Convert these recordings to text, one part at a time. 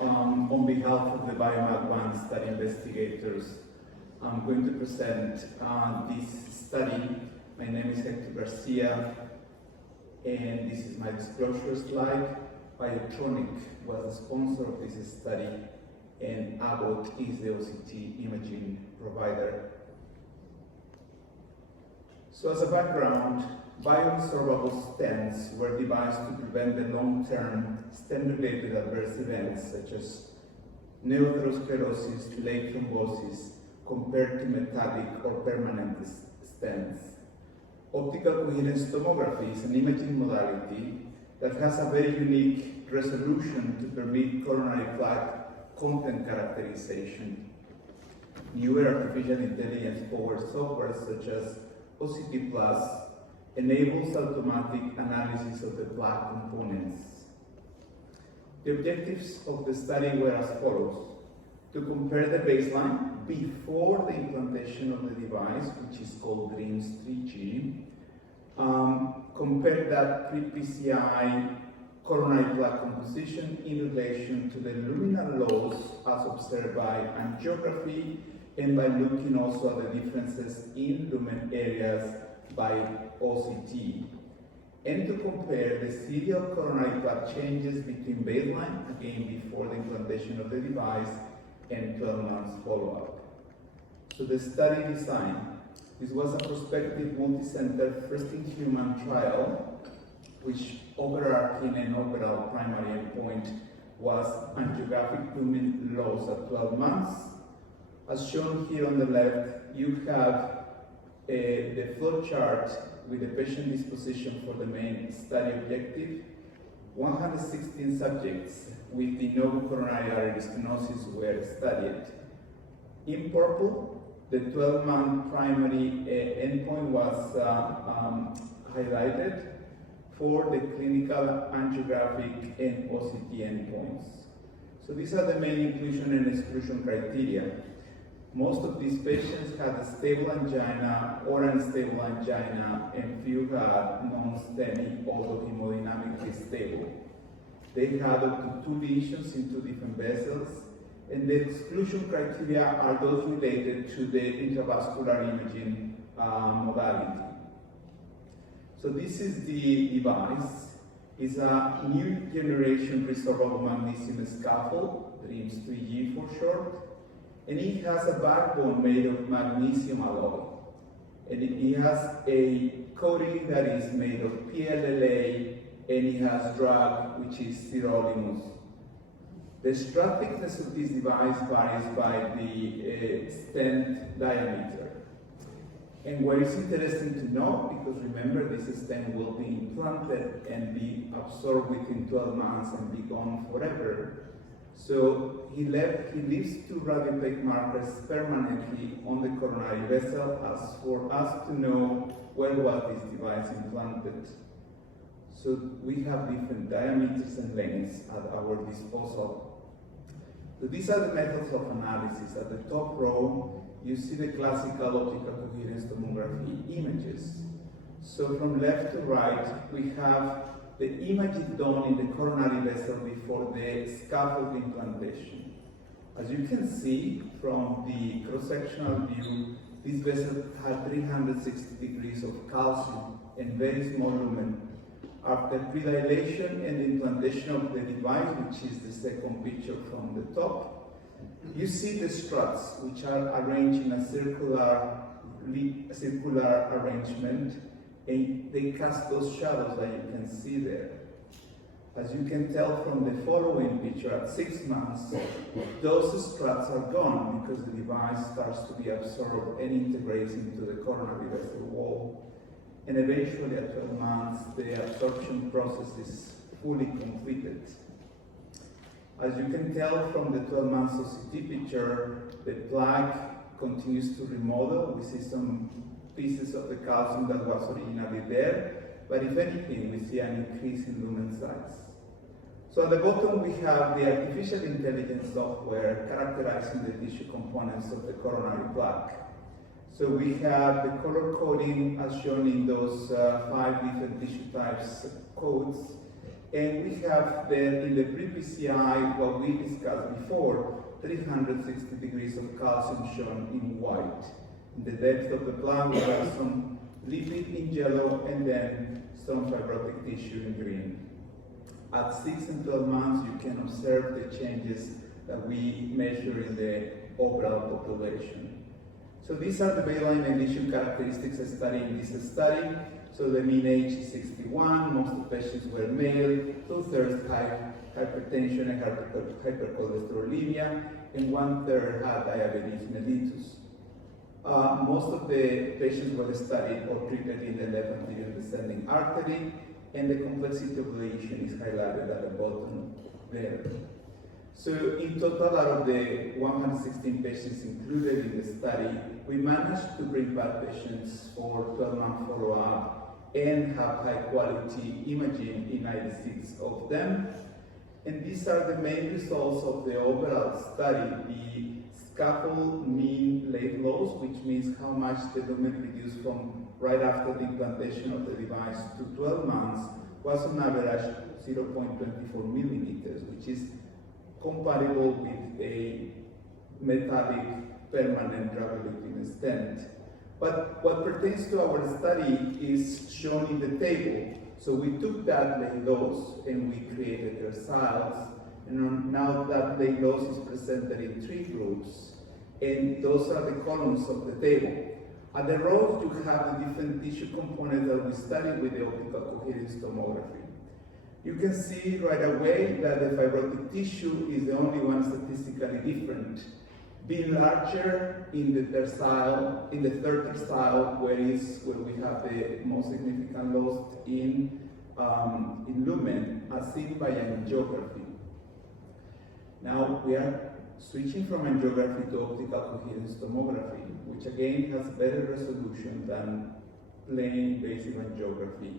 On behalf of the BioMag1 study investigators, I'm going to present this study. My name is Hector Garcia, and this is my disclosure slide. Biotronic was the sponsor of this study, and Abbott is the OCT imaging provider. So as a background, bioresorbable stents were devised to prevent the long-term stent-related adverse events such as neoatherosclerosis, delayed thrombosis, compared to metallic or permanent stents. Optical coherence tomography is an imaging modality that has a very unique resolution to permit coronary plaque content characterization. Newer artificial intelligence-powered software such as OCT Plus enables automatic analysis of the plaque components. The objectives of the study were as follows: to compare the baseline before the implantation of the device, which is called DREAMS 3G, compare that pre-PCI coronary plaque composition in relation to the luminal loss as observed by angiography and by looking also at the differences in lumen areas by OCT, and to compare the serial coronary plaque changes between baseline, again before the implantation of the device, and 12 months follow-up. So the study design, this was a prospective multi-center first-in-human trial, which overarching and overall primary endpoint was angiographic lumen loss at 12 months. As shown here on the left, you have the flow chart with the patient disposition for the main study objective. 116 subjects with de novo coronary artery stenosis were studied. In purple, the 12-month primary endpoint was highlighted for the clinical, angiographic, and OCT endpoints. So these are the main inclusion and exclusion criteria. Most of these patients had a stable angina or unstable angina, and few had non-STEMI, although hemodynamically stable. They had up to 2 lesions in 2 different vessels, and the exclusion criteria are those related to the intravascular imaging modality. So this is the device. It's a new generation resorbable magnesium scaffold, DREAMS 3G for short. And it has a backbone made of magnesium alloy. And it has a coating that is made of PLLA, and it has drug, which is sirolimus. The strut thickness of this device varies by the stent diameter. And what is interesting to know, because remember this stent will be implanted and be absorbed within 12 months and be gone forever. So he leaves 2 radiopaque markers permanently on the coronary vessel as for us to know where was this device implanted. So we have different diameters and lengths at our disposal. So these are the methods of analysis. At the top row, you see the classical optical coherence tomography images. So from left to right, we have the image is done in the coronary vessel before the scaffold implantation. As you can see from the cross-sectional view, this vessel had 360 degrees of calcium and very small lumen. After predilation and implantation of the device, which is the second picture from the top, you see the struts, which are arranged in a circular arrangement, and they cast those shadows that you can see there. As you can tell from the following picture, at 6 months, those struts are gone because the device starts to be absorbed and integrates into the coronary vessel wall. And eventually at 12 months, the absorption process is fully completed. As you can tell from the 12 months OCT picture, the plaque continues to remodel. We see some pieces of the calcium that was originally there, but if anything, we see an increase in lumen size. So at the bottom, we have the artificial intelligence software characterizing the tissue components of the coronary plaque. So we have the color coding as shown in those 5 different tissue types codes, And we have then in the pre-PCI, what we discussed before, 360 degrees of calcium shown in white. In the depth of the plaque, we have some lipid in yellow and then some fibrotic tissue in green. At 6 and 12 months, you can observe the changes that we measure in the overall population. So these are the baseline and issue characteristics studied in this study. So the mean age is 61, most of the patients were male, 2/3 had hypertension and hypercholesterolemia, and 1/3 had diabetes mellitus. Most of the patients were studied or treated in the left anterior descending artery, and the complexity of the lesion is highlighted at the bottom there. So in total, out of the 116 patients included in the study, we managed to bring back patients for 12-month follow-up and have high-quality imaging in 96 of them. And these are the main results of the overall study. The scaffold mean late loss, which means how much the lumen reduced from right after the implantation of the device to 12 months, was on average 0.24 millimeters, which is compatible with a metallic permanent drug-eluting stent. But what pertains to our study is shown in the table. So we took that late loss and we created terciles, and now that late loss is presented in 3 groups, and those are the columns of the table. At the rows, you have the different tissue components that we studied with the optical coherence tomography. You can see right away that the fibrotic tissue is the only one statistically different, being larger in the tercile, in the third tercile, where we have the most significant loss in lumen, as seen by angiography. Now we are switching from angiography to optical coherence tomography, which again has better resolution than plain invasive angiography.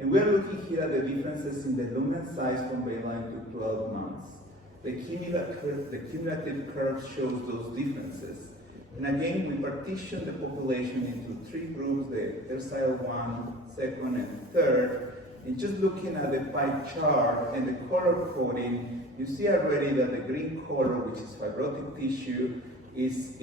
And we are looking here at the differences in the lumen size from baseline to 12 months. The cumulative curve shows those differences. And again, we partition the population into 3 groups, the tercile 1, 2nd, and 3rd. And just looking at the pie chart and the color coding, you see already that the green color, which is fibrotic tissue, is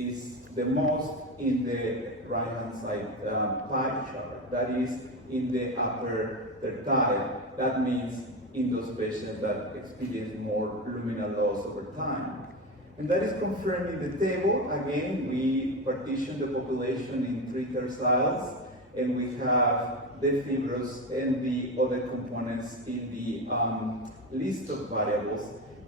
the most in the right-hand side pie chart. That is in the upper tertile. That means in those patients that experience more luminal loss over time. And that is confirmed in the table. Again, we partition the population in 3 terciles, and we have the fibrous and the other components in the list of variables.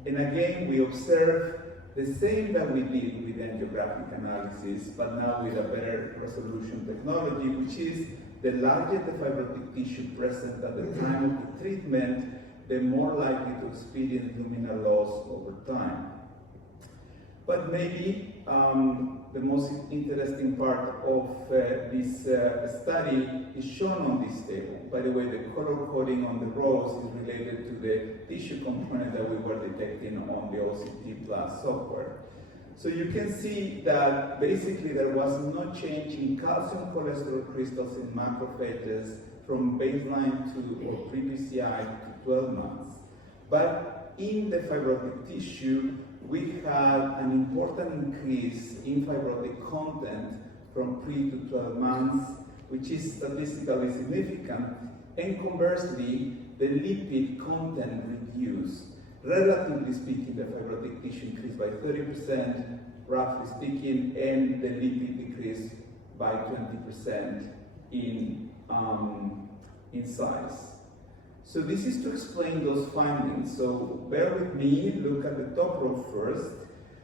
And again, we observe the same that we did with angiographic analysis, but now with a better resolution technology, which is the larger the fibrotic tissue present at the time of the treatment, the more likely to experience luminal loss over time. But maybe the most interesting part of this study is shown on this table. By the way, the color coding on the rows is related to the tissue component that we were detecting on the OCT Plus software. So you can see that basically there was no change in calcium cholesterol crystals in macrophages from baseline to or pre-PCI to 12 months. But in the fibrotic tissue, we had an important increase in fibrotic content from pre to 12 months, which is statistically significant, and conversely, the lipid content reduced. Relatively speaking, the fibrotic tissue increased by 30%, roughly speaking, and the lipid decreased by 20% in size. So this is to explain those findings. So bear with me, look at the top row first.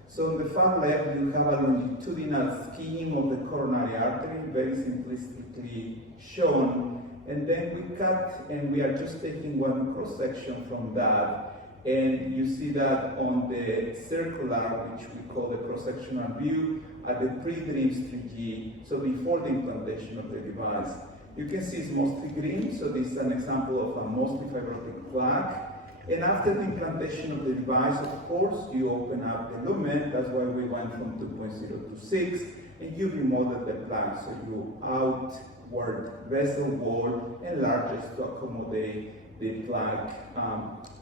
So on the far left, you have a longitudinal scheme of the coronary artery, very simplistically shown. And then we cut, and we are just taking one cross-section from that. And you see that on the circular, which we call the cross-sectional view, at the pre-DREAMS 3G, so before the implantation of the device. You can see it's mostly green, so this is an example of a mostly fibrotic plaque. And after the implantation of the device, of course, you open up the lumen. That's why we went from 2.0 to 6, and you remodeled the plaque, so you outward vessel wall enlarges to accommodate the plaque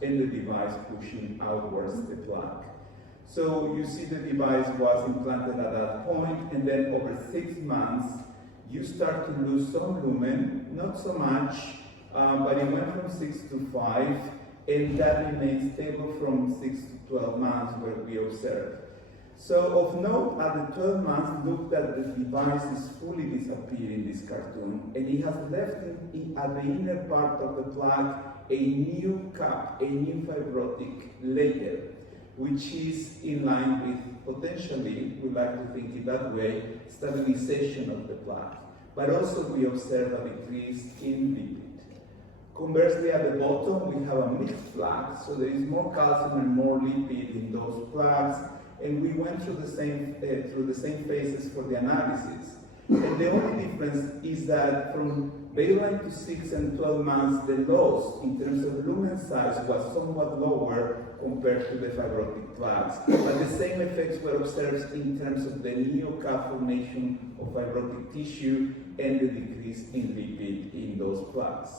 and the device pushing outwards the plaque. So you see the device was implanted at that point, and then over 6 months, you start to lose some lumen, not so much, but it went from 6 to 5, and that remains stable from 6 to 12 months where we observed. So of note, at the 12 months, look that the device is fully disappeared in this cartoon, and it has left at the inner part of the plaque a new cap, a new fibrotic layer, which is in line with potentially, we like to think it that way, stabilization of the plaque. But also we observe a decrease in lipid. Conversely, at the bottom, we have a mixed plaque, so there is more calcium and more lipid in those plaques, and we went through the same phases for the analysis. And the only difference is that from baseline to 6 and 12 months, the loss in terms of lumen size was somewhat lower compared to the fibrotic plaques. But the same effects were observed in terms of the neocap formation of fibrotic tissue and the decrease in lipid in those plaques.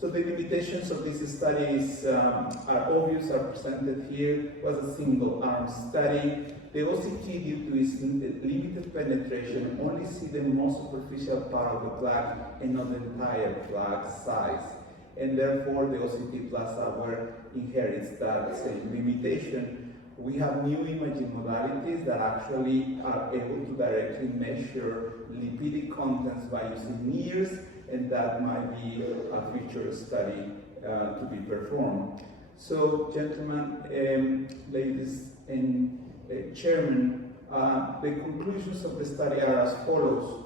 So the limitations of this studies are obvious, are presented here. It was a single-arm study. The OCT, due to its limited penetration, only see the most superficial part of the plaque and not the entire plaque size. And therefore, the OCT plus our inherits that same limitation. We have new imaging modalities that actually are able to directly measure lipidic contents by using NIRS, and that might be a future study to be performed. So, gentlemen, ladies, and Chairman, the conclusions of the study are as follows.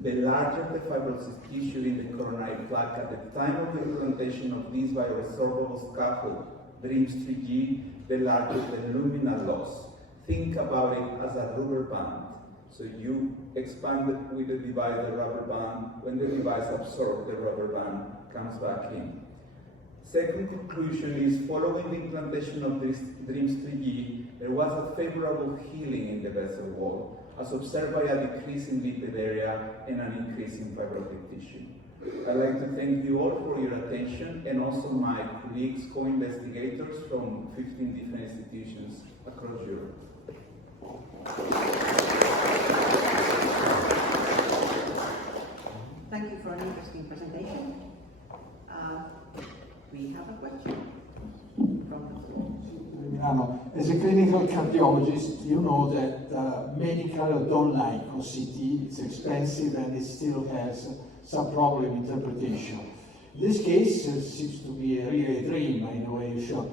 The larger the fibrosis tissue in the coronary plaque at the time of the implantation of this bioresorbable scaffold, DREAMS 3G, the larger the luminal loss. Think about it as a rubber band. So you expand it with the device, the rubber band. When the device absorbs, the rubber band comes back in. Second conclusion is, following the implantation of this DREAMS 3G, there was a favorable healing in the vessel wall, as observed by a decrease in lipid area and an increase in fibrotic tissue. I'd like to thank you all for your attention, and also my colleagues, co-investigators from 15 different institutions across Europe. Thank you for an interesting presentation. We have a question from the floor. As a clinical cardiologist, you know that many cardiologists don't like OCT. It's expensive and it still has some problem interpretation. This case seems to be really a dream in the way you show.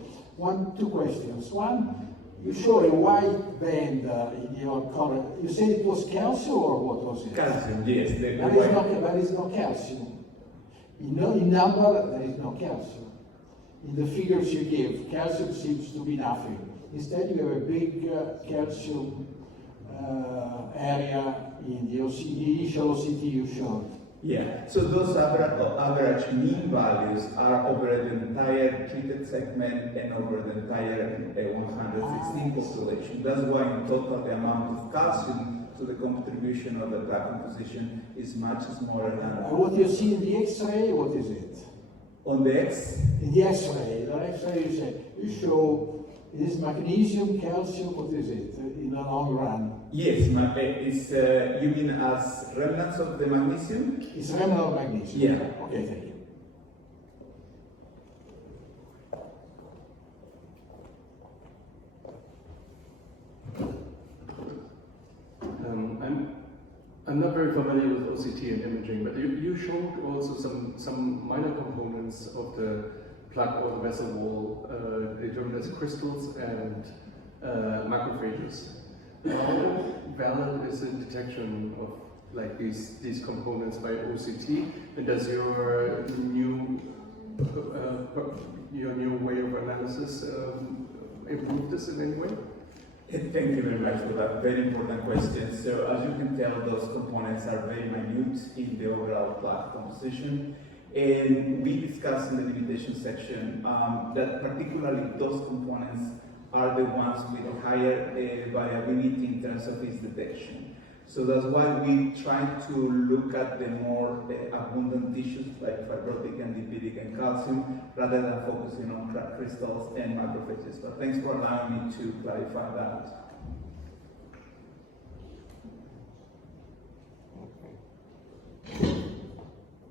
Two questions. One, you show a white band in your color. You said it was calcium, or what was it? Calcium, yes. There is no calcium. In number, there is no calcium. In the figures you give, calcium seems to be nothing. Instead, you have a big calcium area in the initial OCT you showed. Yeah, so those average mean values are over the entire treated segment and over the entire 116 population. That's why in total the amount of calcium to the contribution of the plaque composition is much smaller than... What you see in the X-ray, what is it? On the X? In the X-ray, you show, is magnesium, calcium, what is it in the long run? Yes, it's, you mean as remnants of the magnesium? It's remnant of magnesium? Yeah. Okay, thank you. I'm not very familiar with OCT and imaging, but you showed also some minor components of the plaque or the vessel wall, determined as crystals and macrophages. How valid is the detection of like these components by OCT? And does your new way of analysis improve this in any way? Thank you very much for that very important question. So as you can tell, those components are very minute in the overall plaque composition. And we discussed in the limitation section that particularly those components are the ones with higher variability in terms of its detection. So that's why we try to look at the more abundant tissues like fibrotic and lipidic and calcium rather than focusing on crystals and macrophages. But thanks for allowing me to clarify that.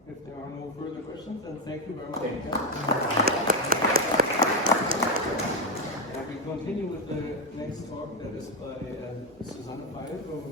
If there are no further questions, then thank you very much. Thank you. And we continue with the next talk that is by Susanne Pfeil from